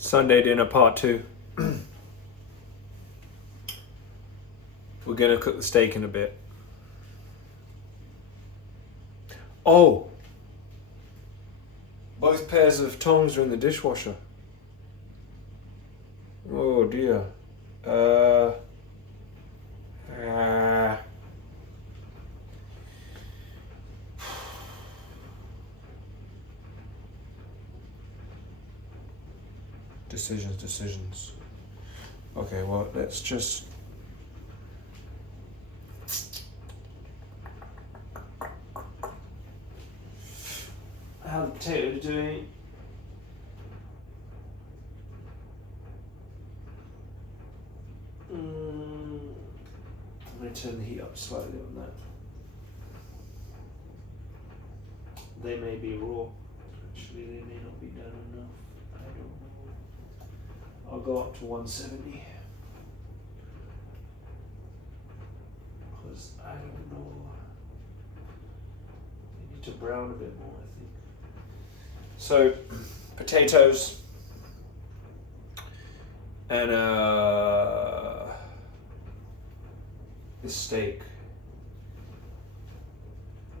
Sunday dinner part 2. We're going to cook the steak in a bit. Oh! Both pairs of tongs are in the dishwasher. Oh dear. Decisions. Okay, well, let's just... How the potatoes doing? I'm going to turn the heat up slightly on that. They may be raw. Actually, they may not be done enough. I don't know. I'll go up to 170. Because I don't know. They need to brown a bit more, I think. So, potatoes. And this steak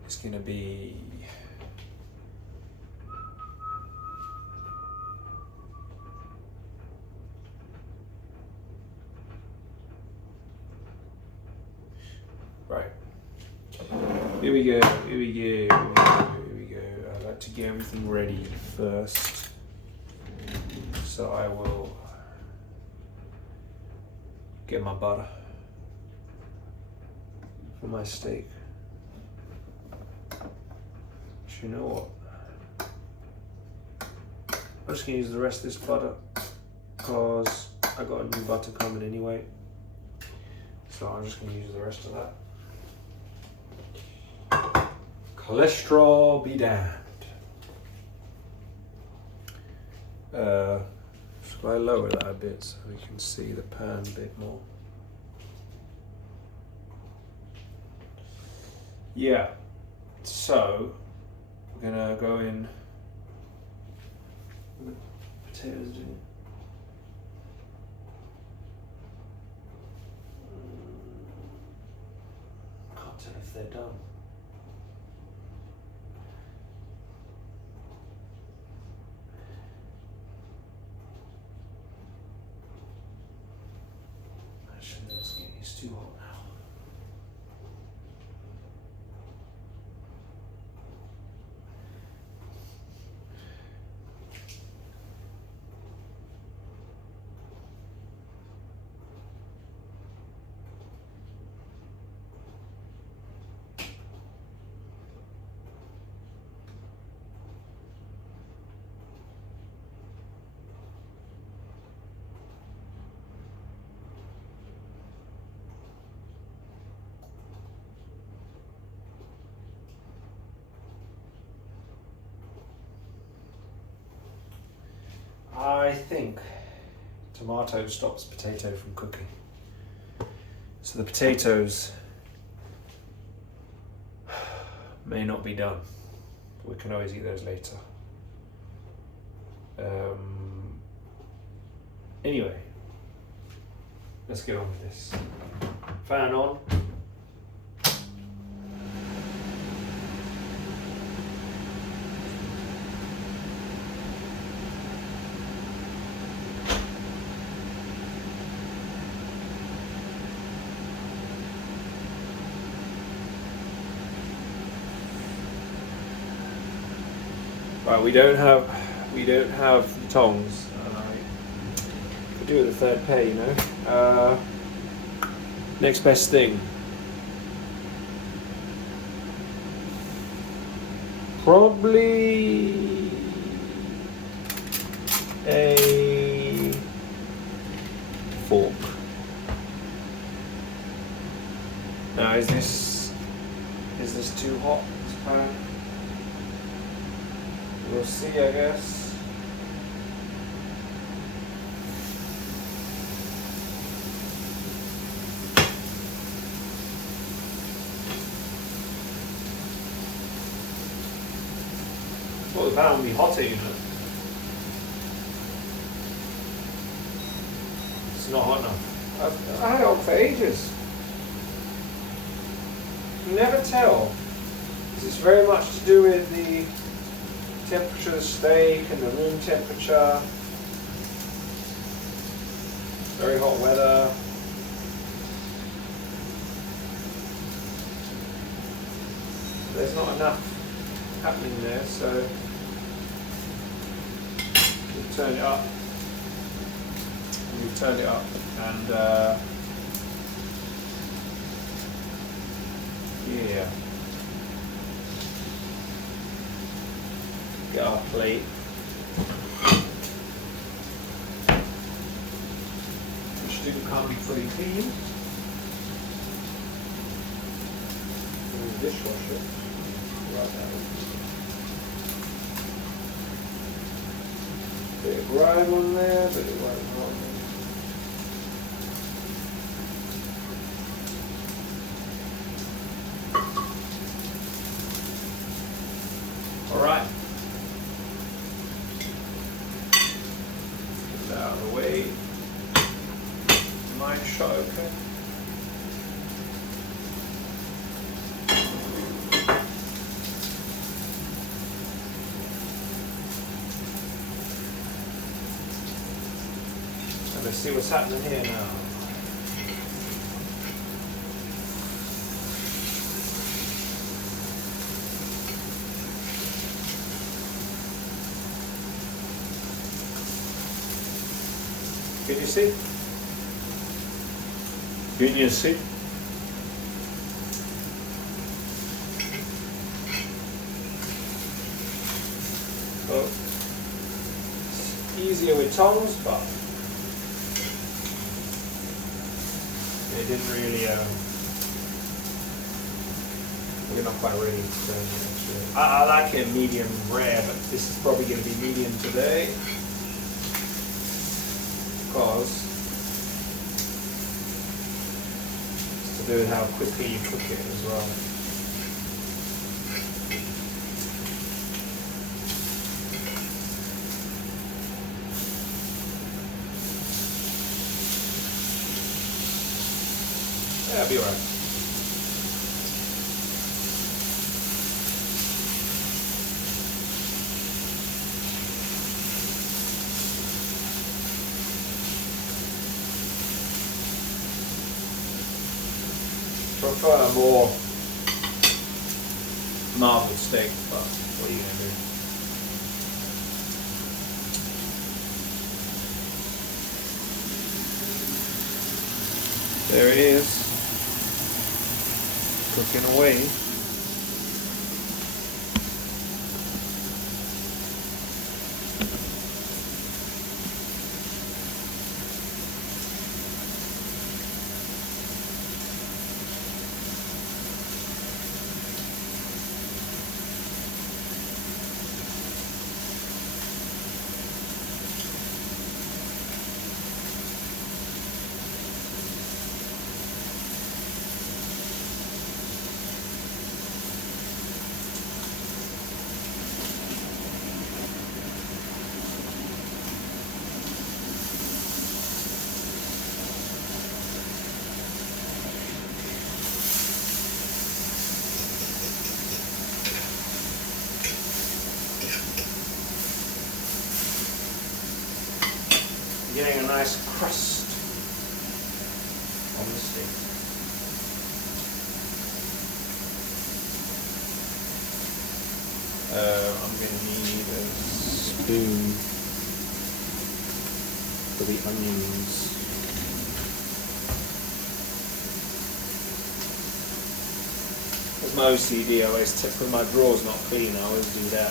is going to be right. Here we go. I'd like to get everything ready first. So I will get my butter for my steak. You know what? I'm just gonna use the rest of this butter because I got a new butter coming anyway. So I'm just gonna use the rest of that. Cholesterol be damned. Should I lower that a bit so we can see the pan a bit more? Yeah, so we're gonna go in. What the potatoes do? Can't tell if they're done. Actually, it's too hot now. I think tomato stops potato from cooking. So the potatoes may not be done. We can always eat those later. Anyway, let's get on with this. Fan on. Right, we don't have the tongs. Could do it with a third pair, you know. Next best thing. Probably a fork. Now, is this too hot? This pan? We'll see, I guess. Well, the pan will be hotter, you know. It's not hot enough. I had it on for ages. You never tell. It's very much to do with the temperature of the steak and the room temperature. Very hot weather. There's not enough happening there, so we'll turn it up. We've turned it up, and yeah, get our plate. Which didn't come fully clean. The dishwasher. Right now. Bit of grime on there, bit of grime on there. Alright. Get that out of the way. Mine shot okay. And let's see what's happening here now. Can you see? Can you see? Well, it's easier with tongs, but it didn't really, we're not quite ready to turn it actually. I like it medium rare, but this is probably going to be medium today. Because it's to do with how quickly you cook it as well. Yeah, it'll be alright. Prefer a more marbled steak, but what are you going to do? There it is, cooking away. Getting a nice crust on the steak. I'm going to need a spoon for the onions. As my OCD, I always tip when my drawer's not clean, I always do that.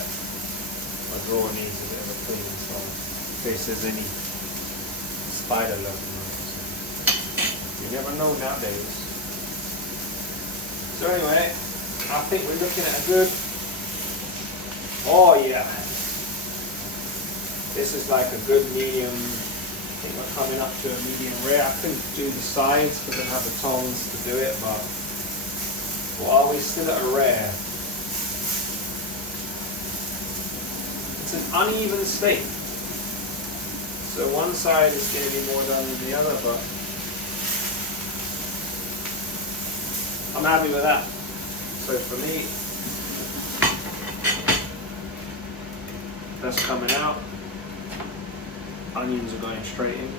My drawer needs a bit of a clean, so in case there's any spider lurking. You never know nowadays. So anyway, I think we're looking at a good, oh yeah, this is like a good medium. I think we're coming up to a medium rare. I couldn't do the sides because I don't have the tongs to do it, but while we're still at a rare, it's an uneven steak. So one side is going to be more done than the other, but I'm happy with that. So for me, that's coming out. Onions are going straight in.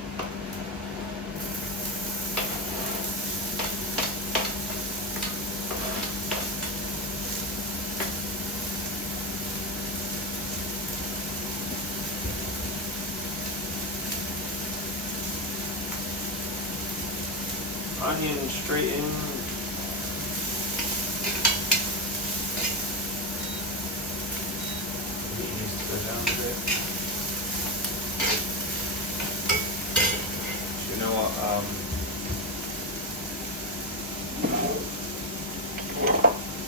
Onion straight in. Heat needs to go down a bit. You know what?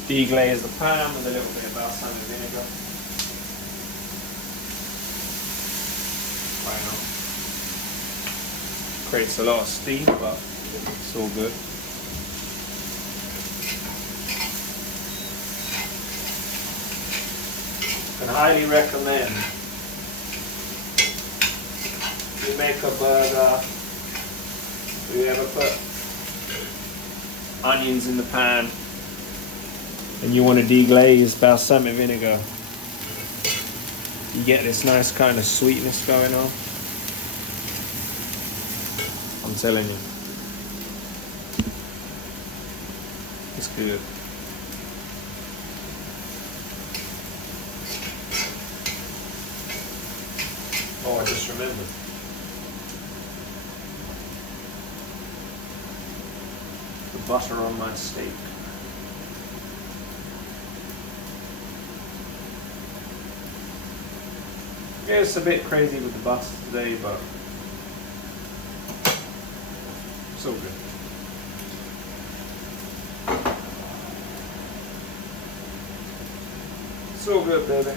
Deglaze the pan with a little bit of balsamic vinegar. Why not? Creates a lot of steam, but it's all good. I highly recommend you make a burger, you ever put onions in the pan and you want to deglaze balsamic vinegar, you get this nice kind of sweetness going on. I'm telling you. It's good. Oh, I just remembered. The butter on my steak. Yeah, it's a bit crazy with the butter today, but it's all good. It's all good, baby.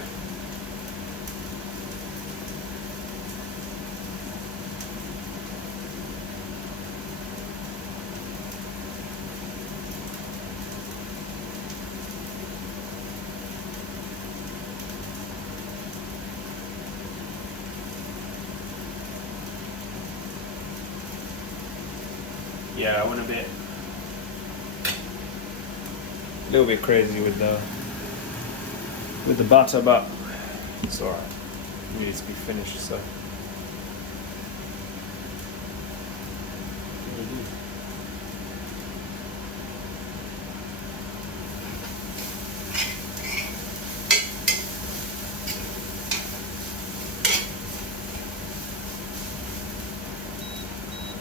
Yeah, I went a little bit crazy with the butter, but it's alright. It needs to be finished, so.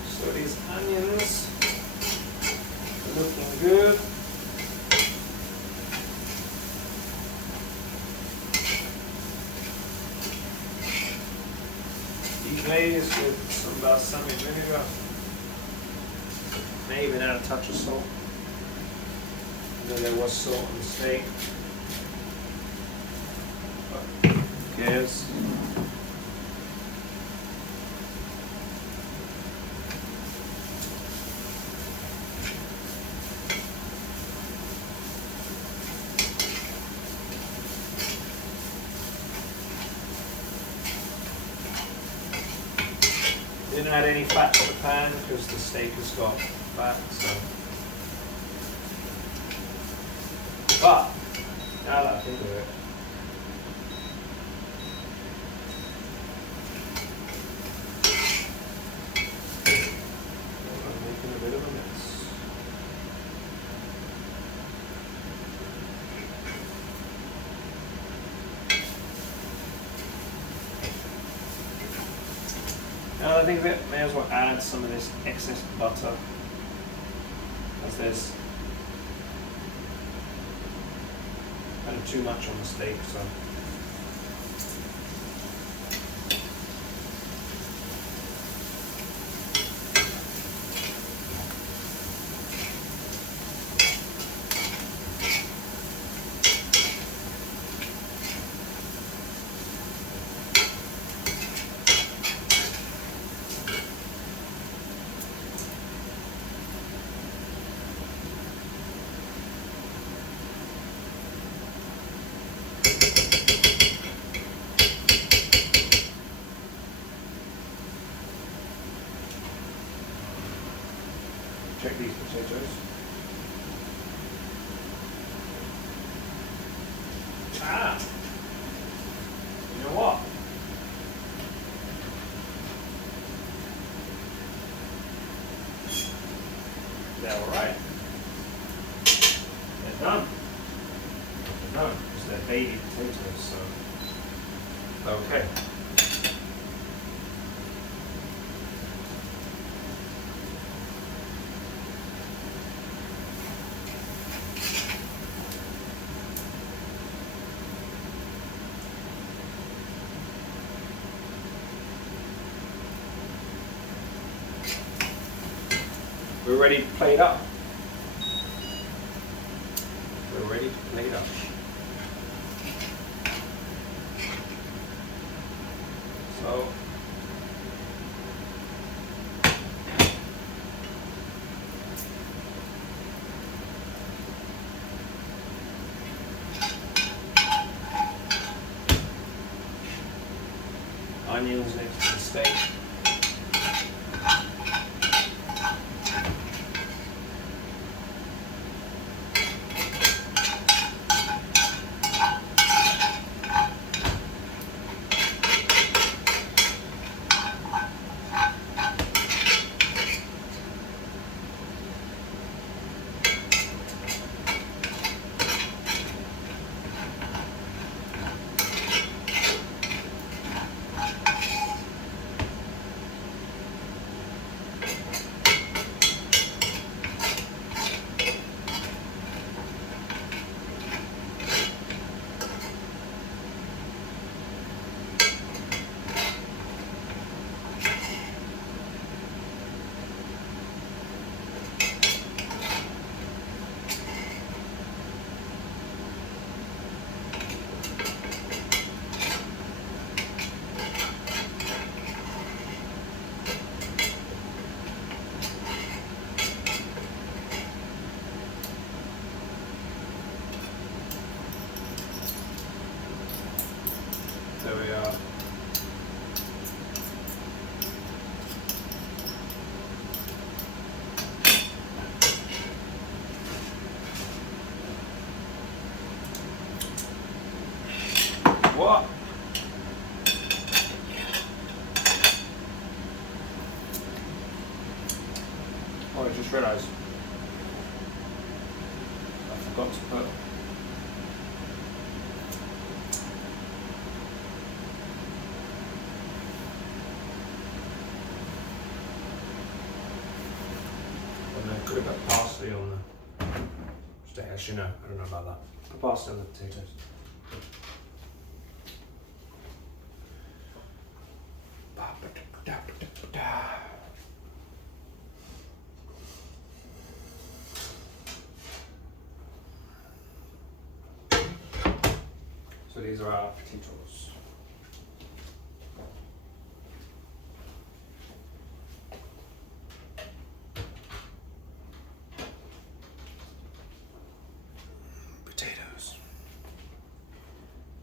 So these onions are looking good. Deglaze with some balsamic vinegar. May even add a touch of salt. I know there was salt on the steak. But who cares? Didn't add any fat to the pan because the steak has got fat, so. But, now that I think of it, I'm making a bit of a mess. Now that I think of it, may as well add some of this excess butter, as there's kind of too much on the steak, so. break these potatoes. Ah! You know what? They're alright. They're done. They're done, because they're baby potatoes, so. Okay. We're ready to plate up. We're ready to plate up. So, onions next to the steak. There we are. What? Oh, I just realised I forgot to put I could have got parsley on the steak. Actually, no, I don't know about that. Put parsley on the potatoes. So these are our potatoes. Potatoes.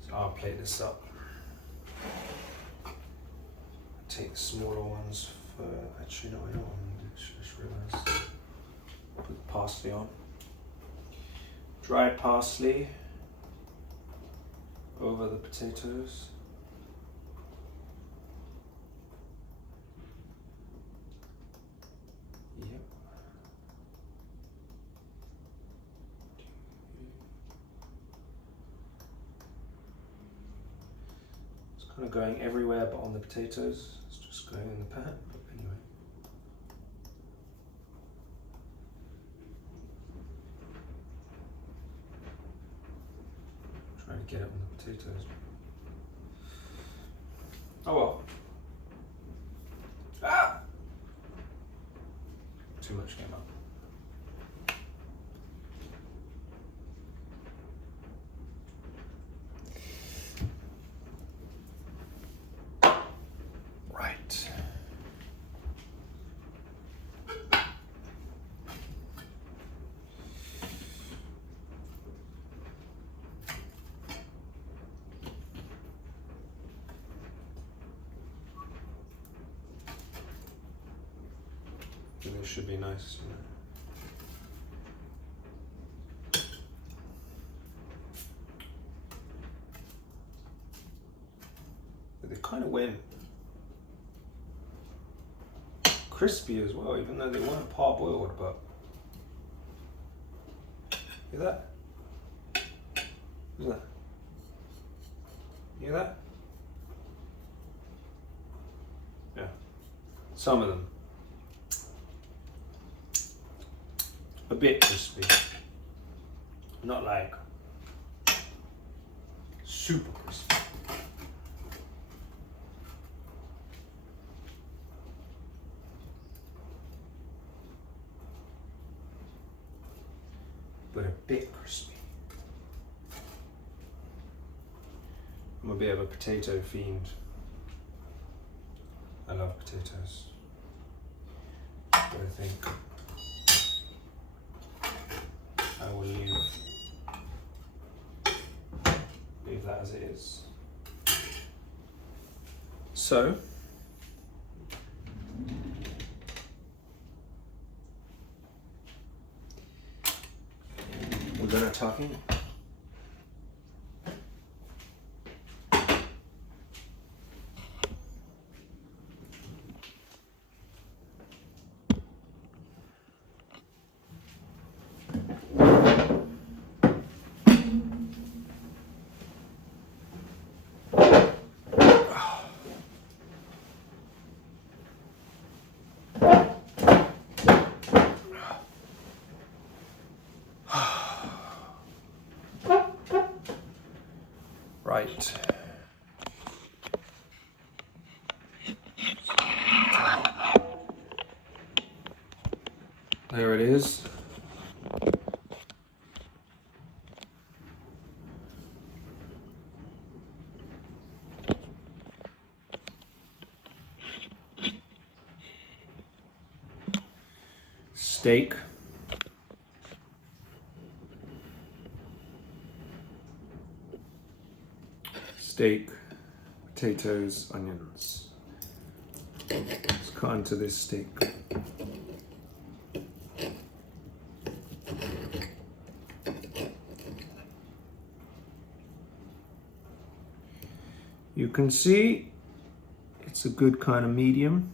So I'll plate this up. Take the smaller ones for, actually no, I don't want to, just realised. Put the parsley on. Dried parsley over the potatoes. Yep. It's kind of going everywhere but on the potatoes. It's just going in the pan, but anyway. Try to get it on the potatoes. Oh well. Ah! Too much came up. Right. This should be nice, you know. they kind of went crispy as well, even though they weren't parboiled. But hear that? What's that? Hear that? Yeah, some of them a bit crispy, not like super crispy. But a bit crispy. I'm a bit of a potato fiend. I love potatoes. But I think I will leave that as it is. So we're gonna tuck in. Right. There it is. Steak. Steak, potatoes, onions. Let's cut into this steak. You can see it's a good kind of medium.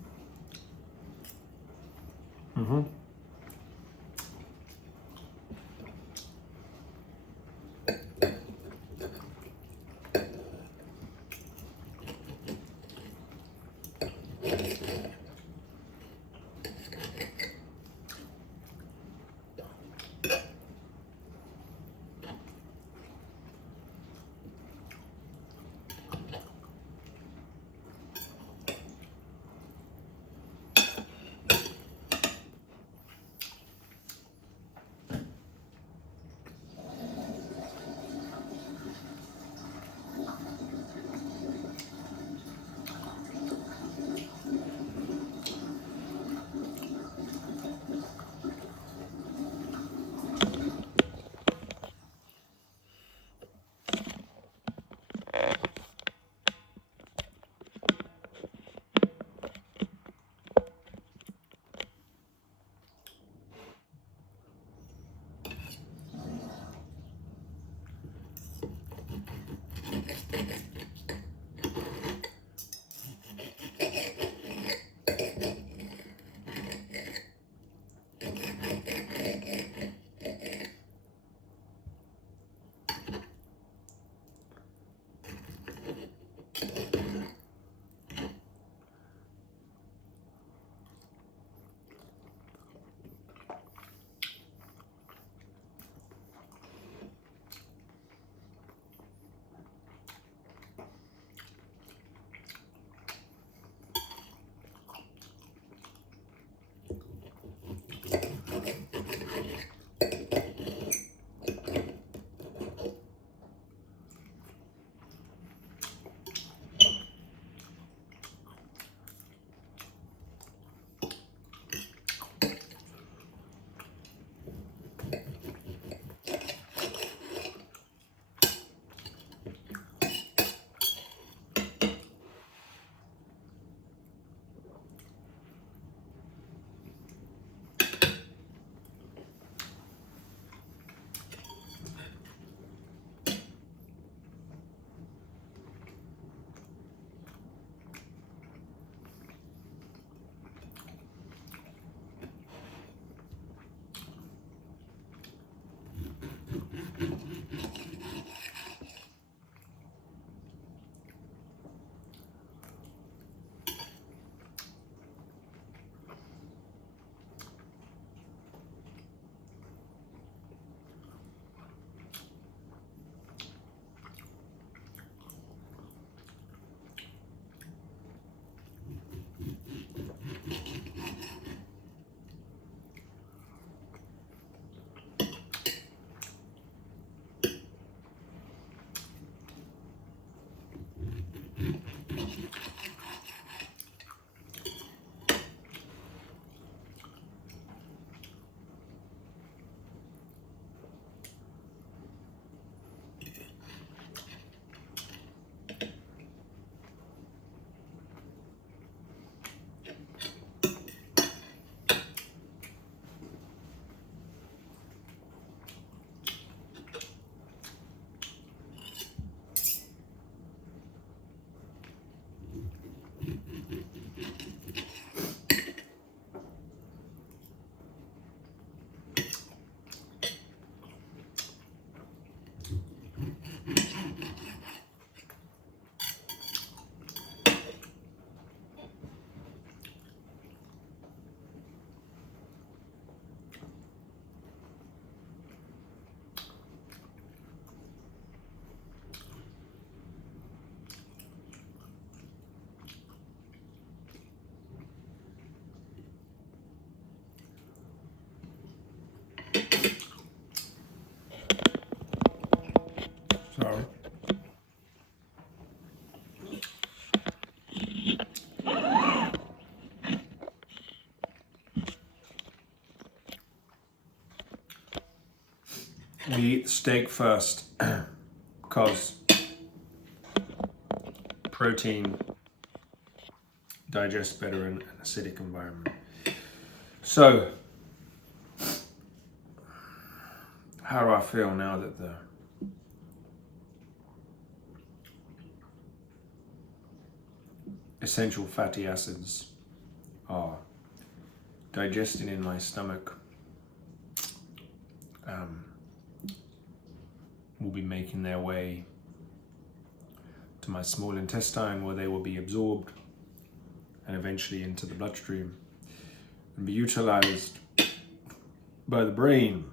we eat steak first because protein digests better in an acidic environment. So, how do I feel now that the essential fatty acids are digesting in my stomach? Will be making their way to my small intestine, where they will be absorbed and eventually into the bloodstream and be utilized by the brain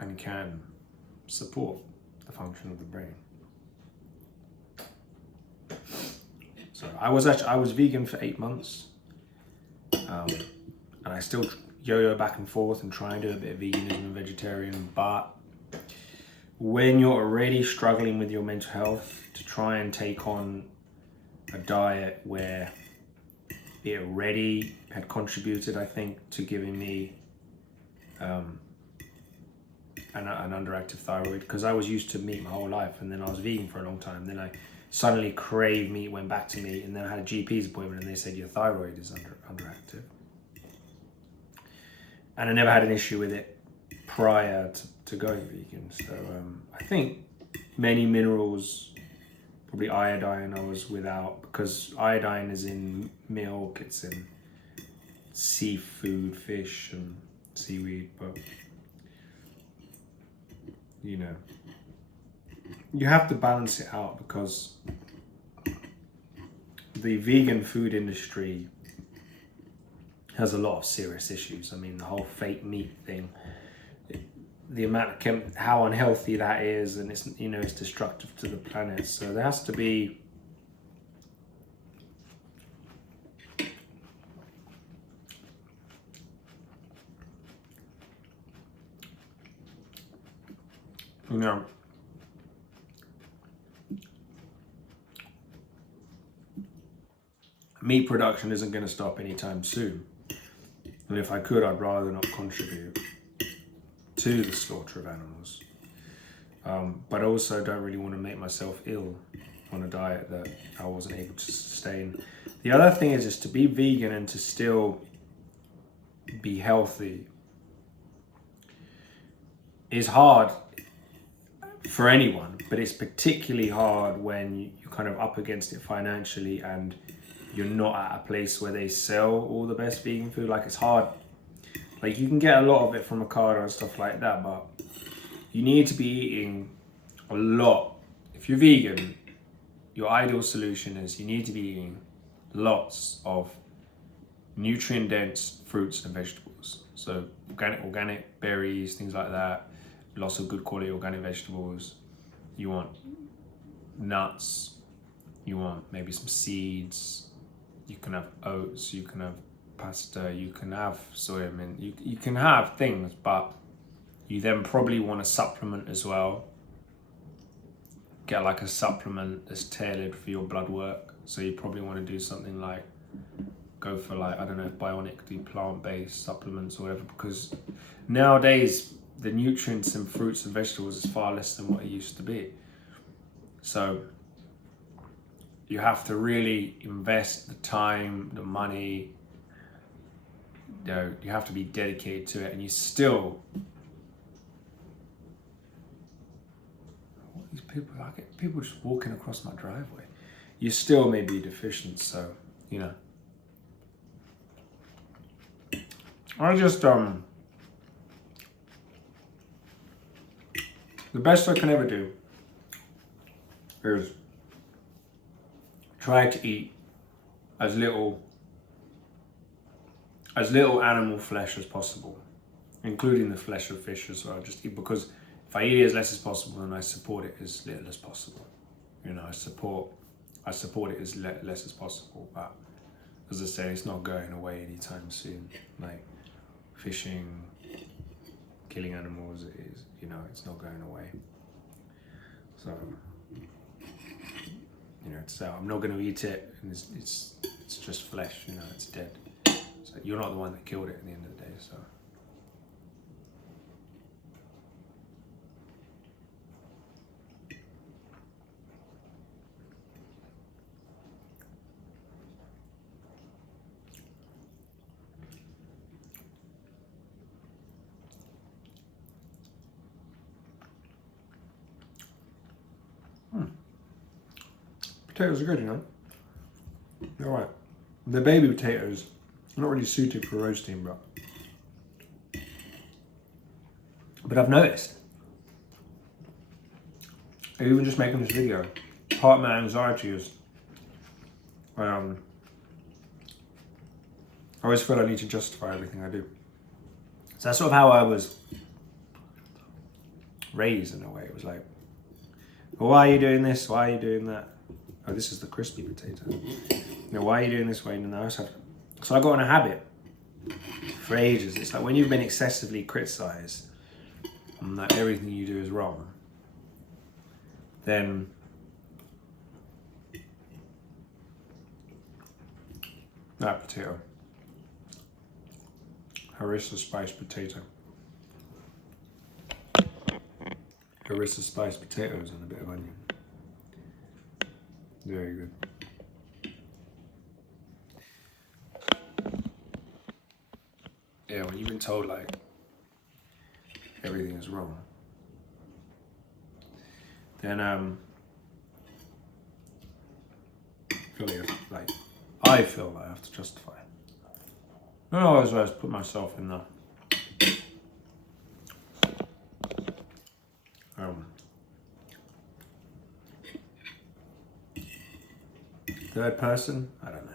and can support the function of the brain. So I was vegan for 8 months, and I still yo-yo back and forth and try and do a bit of veganism and vegetarian, but when you're already struggling with your mental health, to try and take on a diet where it already had contributed, I think, to giving me an underactive thyroid, because I was used to meat my whole life, and then I was vegan for a long time. Then I suddenly craved meat, went back to meat, and then I had a GP's appointment and they said your thyroid is underactive. And I never had an issue with it prior to going vegan. So I think many minerals, probably iodine I was without, because iodine is in milk, it's in seafood, fish and seaweed, but you know, you have to balance it out, because the vegan food industry has a lot of serious issues. I mean, the whole fake meat thing, the amount of how unhealthy that is, and it's, you know, it's destructive to the planet. So there has to be meat production isn't going to stop anytime soon. And if I could, I'd rather not contribute to the slaughter of animals. But I also don't really want to make myself ill on a diet that I wasn't able to sustain. The other thing is just to be vegan and to still be healthy is hard for anyone, but it's particularly hard when you're kind of up against it financially and you're not at a place where they sell all the best vegan food. Like, it's hard. Like, you can get a lot of it from Ocado and stuff like that, but you need to be eating a lot. If you're vegan, your ideal solution is you need to be eating lots of nutrient-dense fruits and vegetables. So organic berries, things like that. Lots of good quality organic vegetables. You want nuts. You want maybe some seeds. You can have oats, you can have pasta, you can have soya milk, you can have things, but you then probably want a supplement as well. Get like a supplement that's tailored for your blood work. So you probably want to do something like, go for like, I don't know if Bionic do plant-based supplements or whatever, because nowadays the nutrients in fruits and vegetables is far less than what it used to be. So you have to really invest the time, the money, you know, you have to be dedicated to it, and you still, what are these people, I get people just walking across my driveway. You still may be deficient, so, you know. I just, the best I can ever do is try to eat as little animal flesh as possible, including the flesh of fish as well. Just because if I eat it as less as possible, then I support it as little as possible. You know, I support it as less as possible. But as I say, it's not going away anytime soon. Like fishing, killing animals is, you know, it's not going away. So, you know, it's I'm not going to eat it, and it's it's, it's just flesh, you know, it's dead. So you're not the one that killed it at the end of the day, so. Potatoes are good, you know. They're alright. The baby potatoes are not really suited for roasting, but I've noticed, even just making this video, part of my anxiety is I always feel I need to justify everything I do. So that's sort of how I was raised in a way. It was like, well, why are you doing this? Why are you doing that? Oh, this is the crispy potato. Why are you doing this way? And I so I got in a habit for ages. It's like when you've been excessively criticised and that everything you do is wrong, then that potato, harissa spiced potato. Harissa spiced potatoes and a bit of onion. Very good. Yeah, when you've been told like everything is wrong, then I feel like I have to justify it. I always put myself in the third person. I don't know.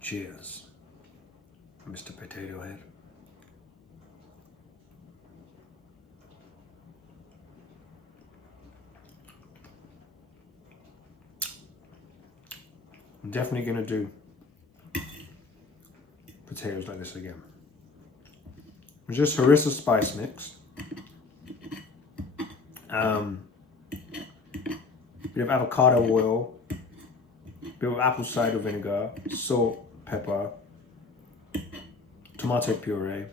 Cheers, Mr. Potato Head. I'm definitely gonna do potatoes like this again. It's just harissa spice mix, bit of avocado oil, bit of apple cider vinegar, salt, pepper, tomato puree,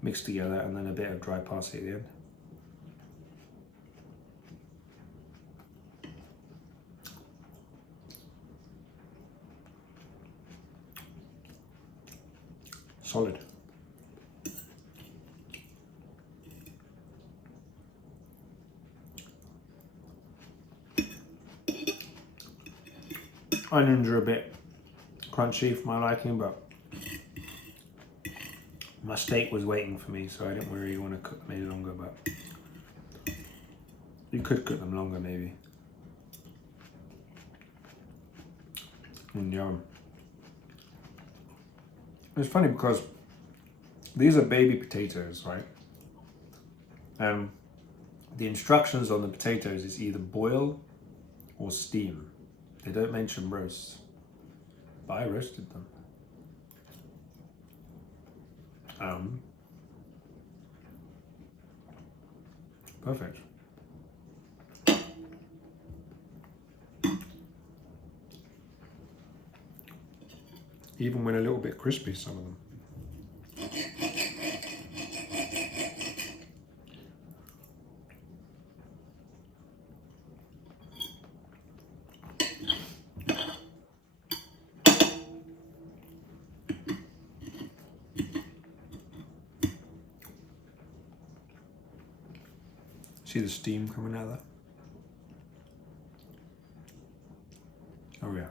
mixed together, and then a bit of dry parsley at the end. Solid. Onions are a bit crunchy for my liking, but my steak was waiting for me, so I didn't really want to cook them any longer, but you could cook them longer maybe. And yum. It's funny because these are baby potatoes, right? And the instructions on the potatoes is either boil or steam. They don't mention roast, but I roasted them. Perfect. Even when a little bit crispy, some of them. See the steam coming out of that? Oh yeah.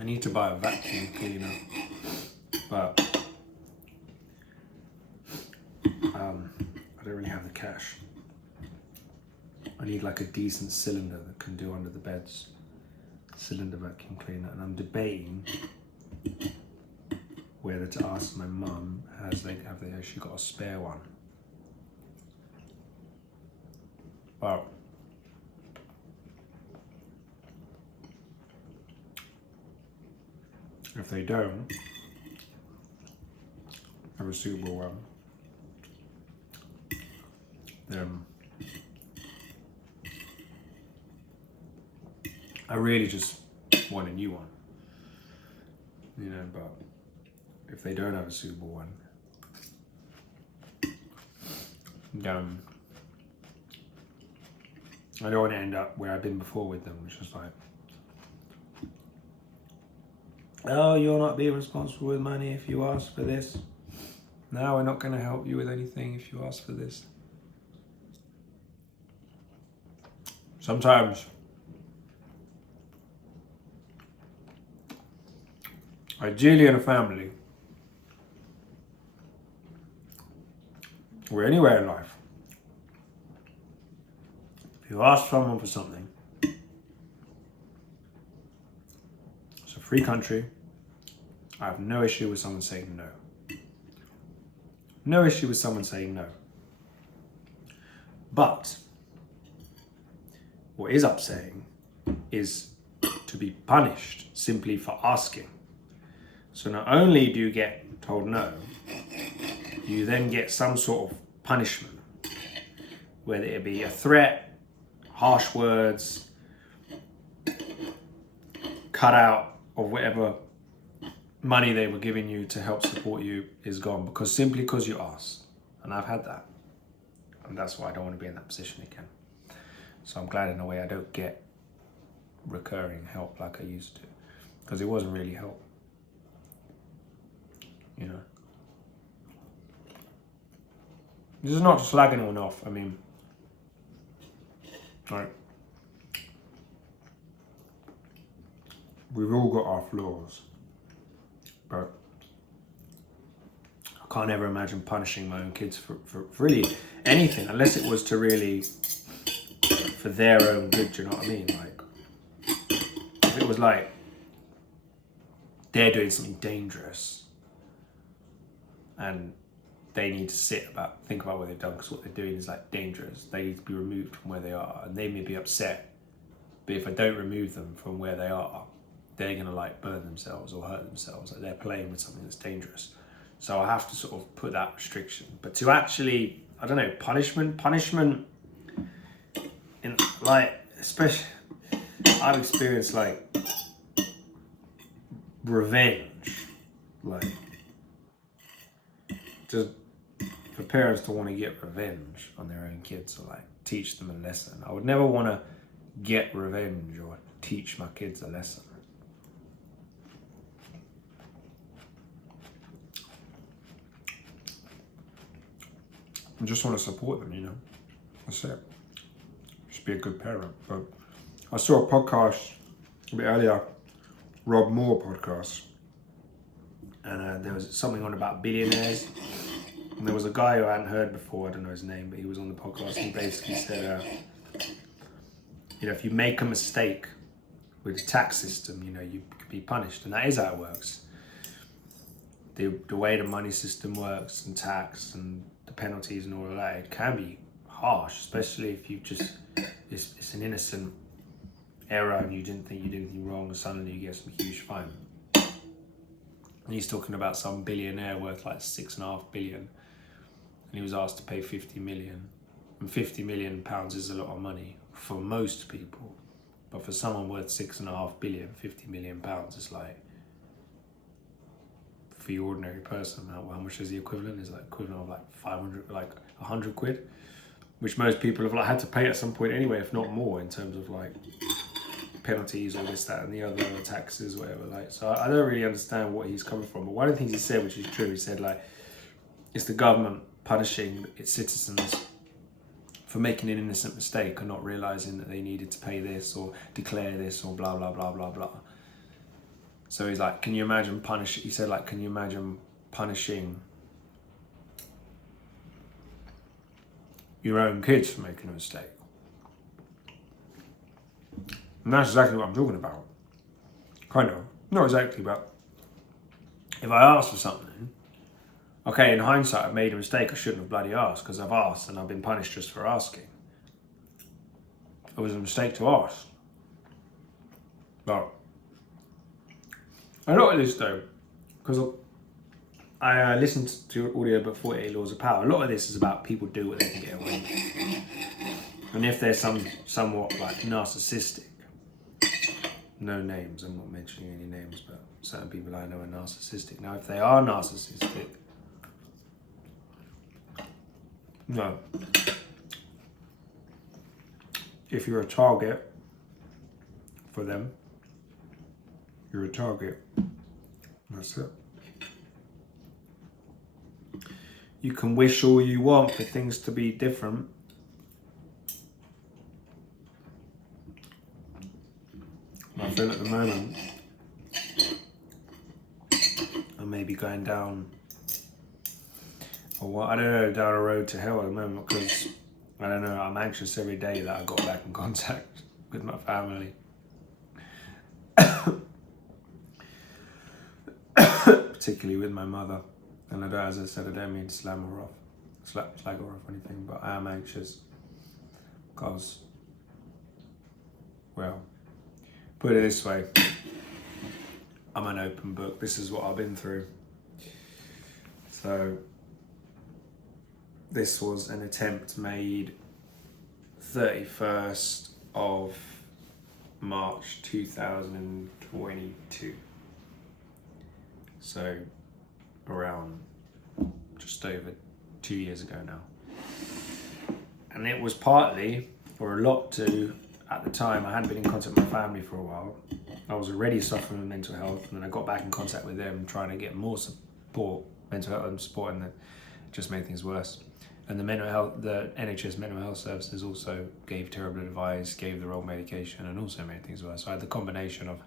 I need to buy a vacuum cleaner, but I don't really have the cash. I need like a decent cylinder that can do under the beds. Cylinder vacuum cleaner, and I'm debating whether to ask my mum, have they actually got a spare one? But if they don't, have a suitable one, then I really just want a new one, you know. But if they don't have a suitable one, then I don't want to end up where I've been before with them, which is like, oh, you're not being responsible with money if you ask for this. No, we're not going to help you with anything if you ask for this. Sometimes ideally in a family or anywhere in life, if you ask someone for something, it's a free country. I have no issue with someone saying no. No issue with someone saying no. But what is upsetting is to be punished simply for asking. So not only do you get told no, you then get some sort of punishment, whether it be a threat, harsh words, cut out of whatever money they were giving you to help support you is gone simply because you asked. And I've had that. And that's why I don't want to be in that position again. So I'm glad in a way I don't get recurring help like I used to, because it wasn't really help, you know. This is not slagging anyone off. I mean, like, we've all got our flaws, but I can't ever imagine punishing my own kids for really anything, unless it was to really, for their own good, do you know what I mean? Like, if it was like, they're doing something dangerous, and they need to think about what they've done, because what they're doing is like dangerous. They need to be removed from where they are, and they may be upset, but if I don't remove them from where they are, they're gonna like burn themselves or hurt themselves. Like, they're playing with something that's dangerous. So I have to sort of put that restriction. But to actually, I don't know, punishment in like, especially, I've experienced like revenge, like just for parents to want to get revenge on their own kids or like teach them a lesson. I would never want to get revenge or teach my kids a lesson. I just want to support them, you know. That's it. Just be a good parent. But I saw a podcast a bit earlier, Rob Moore podcast, and there was something on about billionaires. And there was a guy who I hadn't heard before, I don't know his name, but he was on the podcast, and he basically said, you know, if you make a mistake with the tax system, you know, you could be punished. And that is how it works. The way the money system works and tax and the penalties and all of that, it can be harsh, especially if you just, it's an innocent error and you didn't think you did anything wrong, and suddenly you get some huge fine. And he's talking about some billionaire worth like 6.5 billion, and he was asked to pay 50 million. And 50 million pounds is a lot of money for most people, but for someone worth 6.5 billion, 50 million pounds is like, for the ordinary person, how much is the equivalent? Is like equivalent of like 500, like 100 quid, which most people have like had to pay at some point anyway, if not more, in terms of like penalties or this, that, and the other, taxes, whatever. Like, so I don't really understand what he's coming from. But one of the things he said, which is true, he said like, it's the government punishing its citizens for making an innocent mistake and not realizing that they needed to pay this or declare this or blah blah blah blah blah. So he's like, can you imagine he said like, can you imagine punishing your own kids for making a mistake? And that's exactly what I'm talking about. Kind of. Not exactly, but if I ask for something, okay, in hindsight, I've made a mistake. I shouldn't have bloody asked, because I've asked and I've been punished just for asking. It was a mistake to ask. But I know this though, because I listened to your audio about 48 Laws of Power. A lot of this is about people do what they can get away with. And if they're somewhat like narcissistic, no names, I'm not mentioning any names, but certain people I know are narcissistic. Now, if they are narcissistic, no. If you're a target for them, you're a target. That's it. You can wish all you want for things to be different. I feel at the moment I may be going down, or what, I don't know, down a road to hell at the moment, because I don't know, I'm anxious every day that I got back in contact with my family. Particularly with my mother. And I don't, as I said, I don't mean to slag her off or anything, but I am anxious because, well, put it this way, I'm an open book. This is what I've been through. So this was an attempt made 31st of March 2022. So around just over 2 years ago now. And it was partly, or a lot to, at the time, I hadn't been in contact with my family for a while. I was already suffering with mental health, and then I got back in contact with them, trying to get more support, mental health and support, and that just made things worse. And the NHS mental health services also gave terrible advice, gave the wrong medication, and also made things worse. So I had the combination of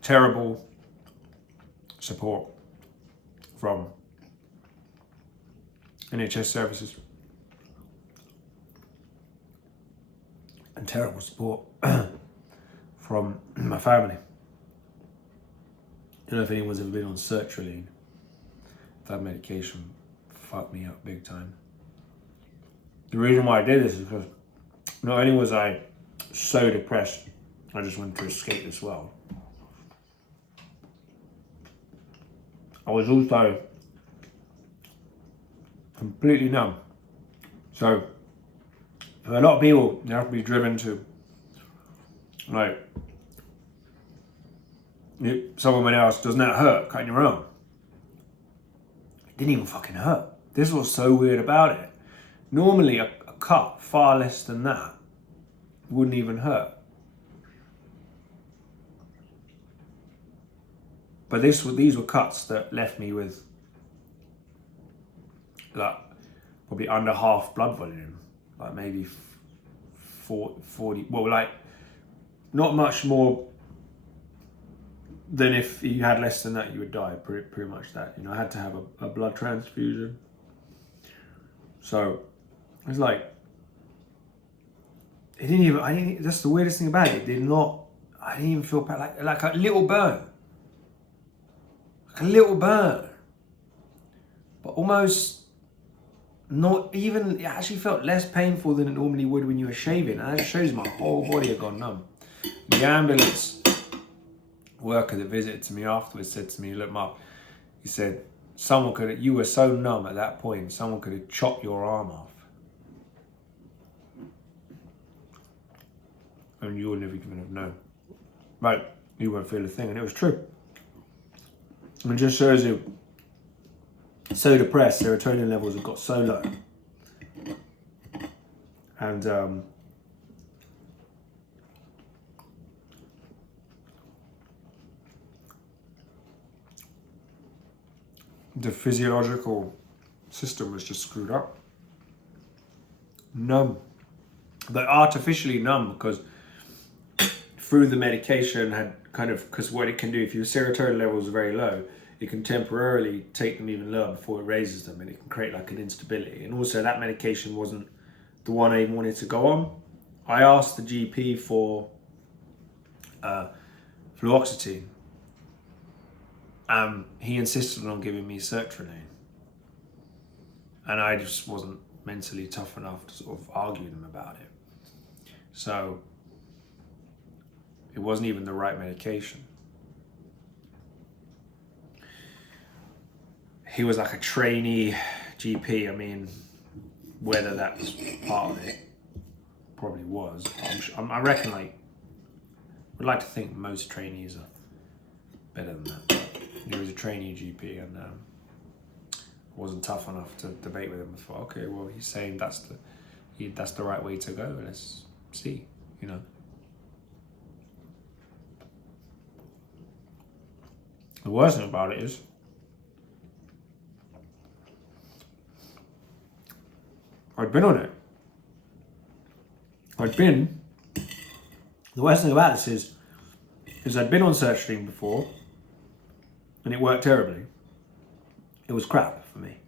terrible support from NHS services and terrible support from my family. I don't know if anyone's ever been on sertraline. That medication fucked me up big time. The reason why I did this is because not only was I so depressed, I just wanted to escape this world. I was also completely numb. So, for a lot of people, they have to be driven to, like, someone else, doesn't that hurt, cutting your arm? It didn't even fucking hurt. This was so weird about it. Normally, a cut far less than that wouldn't even hurt. But these were cuts that left me with, like, probably under half blood volume, like maybe 40, well, like, not much more than if you had less than that, you would die, pretty much that. You know, I had to have a blood transfusion. So, it's like, that's the weirdest thing about it. I didn't even feel bad, like a little burn. Like a little burn. But almost not even, it actually felt less painful than it normally would when you were shaving. And that shows my whole body had gone numb. The ambulance worker that visited me afterwards said to me, look, Mark, he said, you were so numb at that point, someone could have chopped your arm off. And you would never even have known. Right, you wouldn't feel a thing, and it was true. And it just shows you, so depressed, serotonin levels have got so low. And the physiological system was just screwed up. Numb. But artificially numb, because through the medication had kind of, because what it can do, if your serotonin levels are very low, it can temporarily take them even lower before it raises them, and it can create like an instability. And also that medication wasn't the one I even wanted to go on. I asked the GP for fluoxetine. He insisted on giving me sertraline. And I just wasn't mentally tough enough to sort of argue them about it. So it wasn't even the right medication. he was like a trainee GP. I mean, whether that's part of it, probably was. I reckon, like, I'd like to think most trainees are better than that. But he was a trainee GP, and wasn't tough enough to debate with him before. Okay, well, he's saying that's the right way to go. Let's see, you know. The worst thing about it is, I'd been on it. The worst thing about this is I'd been on Searchstream before, and it worked terribly. It was crap for me.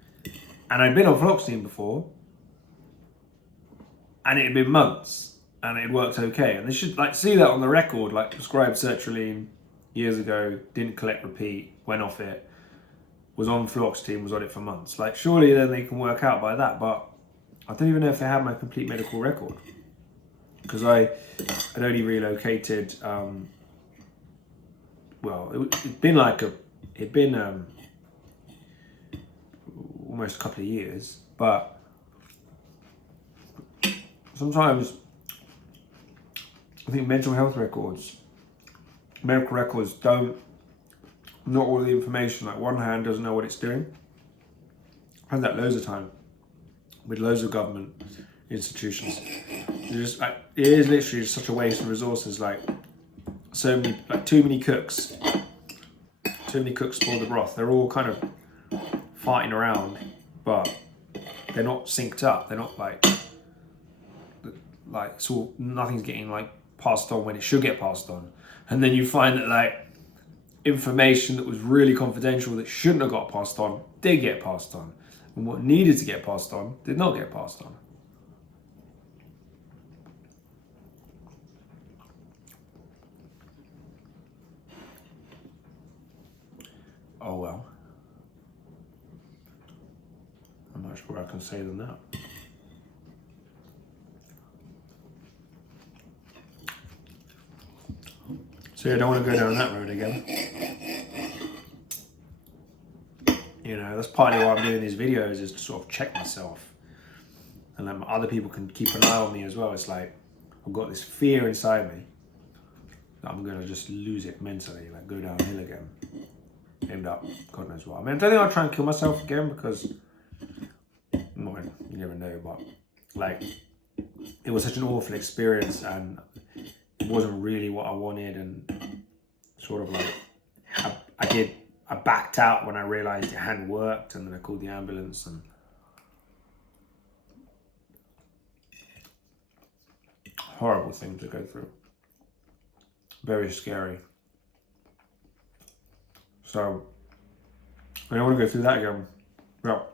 And I'd been on Flocksteam before, and it had been months, and it worked okay. And they should like see that on the record, like prescribed sertraline years ago, didn't collect repeat, went off it, was on Flocksteam, was on it for months. Like surely then they can work out by that, but I don't even know if they have my complete medical record. Because I had only relocated, it'd been almost a couple of years, but sometimes I think medical records not all the information, like one hand doesn't know what it's doing. I've had that loads of time with loads of government institutions. It is literally just such a waste of resources, like too many cooks spoil the broth. They're all kind of fighting around, but they're not synced up. They're not like nothing's getting like passed on when it should get passed on. And then you find that like information that was really confidential that shouldn't have got passed on did get passed on, and what needed to get passed on did not get passed on. Oh well. How much more I can say than that. So I don't want to go down that road again. You know, that's partly why I'm doing these videos, is to sort of check myself. And then other people can keep an eye on me as well. It's like, I've got this fear inside me that I'm going to just lose it mentally, like go downhill again. End up, God knows what. I mean, I don't think I'll try and kill myself again because, well, you never know, but like, it was such an awful experience and it wasn't really what I wanted, and sort of like, I backed out when I realised it hadn't worked, and then I called the ambulance, and horrible thing to go through. Very scary. So, I don't want to go through that again. Well,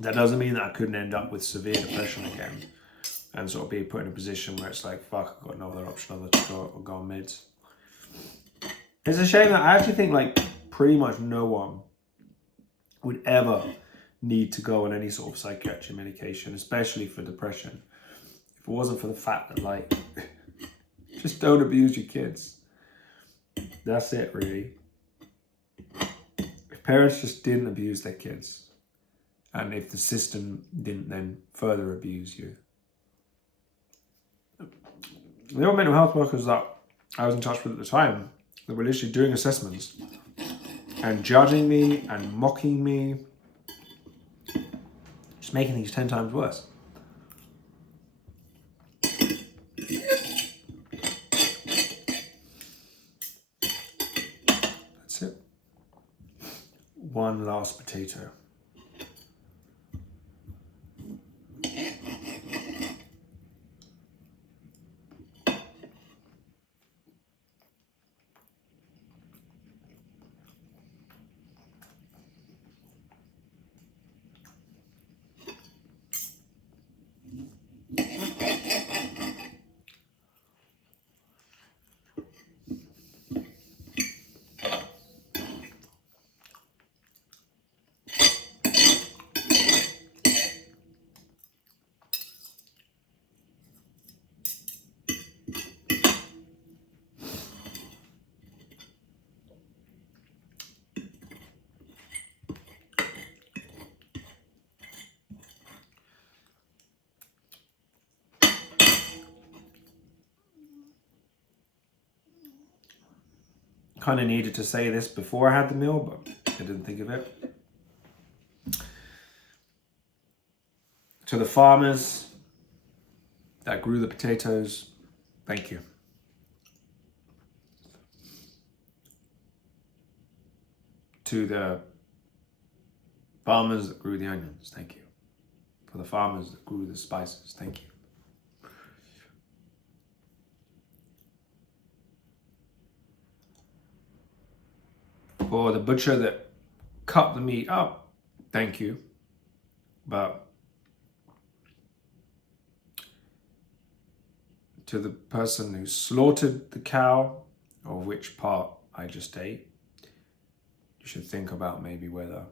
that doesn't mean that I couldn't end up with severe depression again and sort of be put in a position where it's like, fuck, I've got no other option other to go on meds. It's a shame that I actually think like pretty much no one would ever need to go on any sort of psychiatric medication, especially for depression, if it wasn't for the fact that like, just don't abuse your kids. That's it, really. If parents just didn't abuse their kids, and if the system didn't then further abuse you. The old mental health workers that I was in touch with at the time, they were literally doing assessments and judging me and mocking me, just making things 10 times worse. That's it. One last potato. kind of needed to say this before I had the meal, but I didn't think of it. To the farmers that grew the potatoes, thank you. To the farmers that grew the onions, thank you. For the farmers that grew the spices, thank you. For the butcher that cut the meat up, thank you. But to the person who slaughtered the cow, of which part I just ate, you should think about maybe whether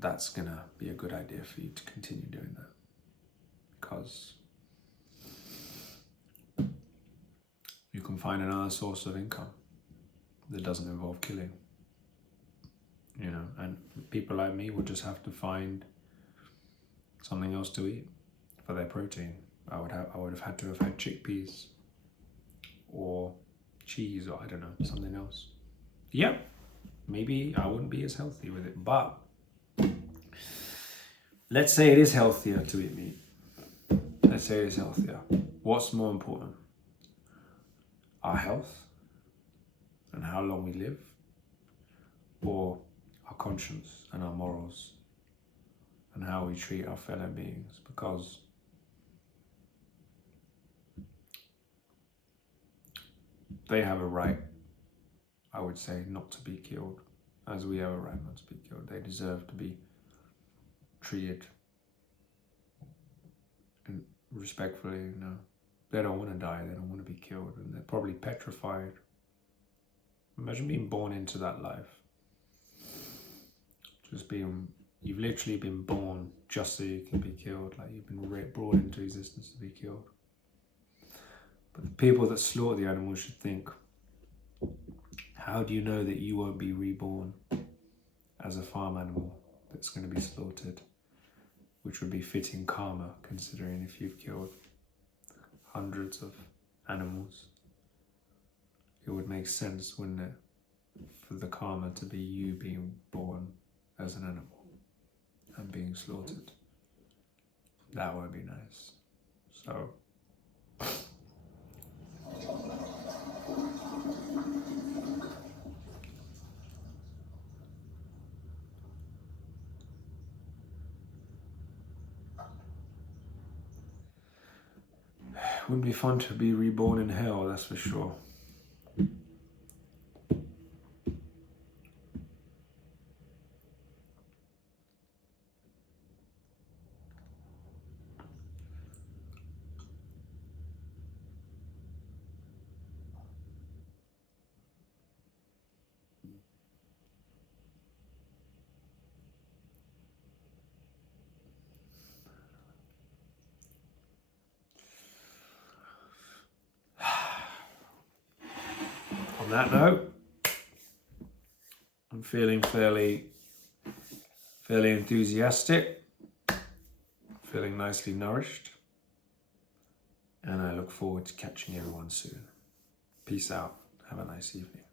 that's gonna be a good idea for you to continue doing that. Because you can find another source of income that doesn't involve killing. You know, and people like me will just have to find something else to eat for their protein. I would have had to have had chickpeas or cheese, or I don't know, something else. Yeah, maybe I wouldn't be as healthy with it, but let's say it is healthier to eat meat. Let's say it is healthier. What's more important? Our health and how long we live, or our conscience and our morals and how we treat our fellow beings? Because they have a right, I would say, not to be killed, as we have a right not to be killed. They deserve to be treated respectfully. You know, they don't want to die, they don't want to be killed, and they're probably petrified. Imagine being born into that life. You've literally been born just so you can be killed. Like, you've been brought into existence to be killed. But the people that slaughter the animals should think, how do you know that you won't be reborn as a farm animal that's going to be slaughtered? Which would be fitting karma, considering if you've killed hundreds of animals, it would make sense, wouldn't it, for the karma to be you being born as an animal and being slaughtered. That would be nice. So it wouldn't be fun to be reborn in hell, that's for sure. On that note, I'm feeling fairly enthusiastic, feeling nicely nourished, and I look forward to catching everyone soon. Peace out. Have a nice evening.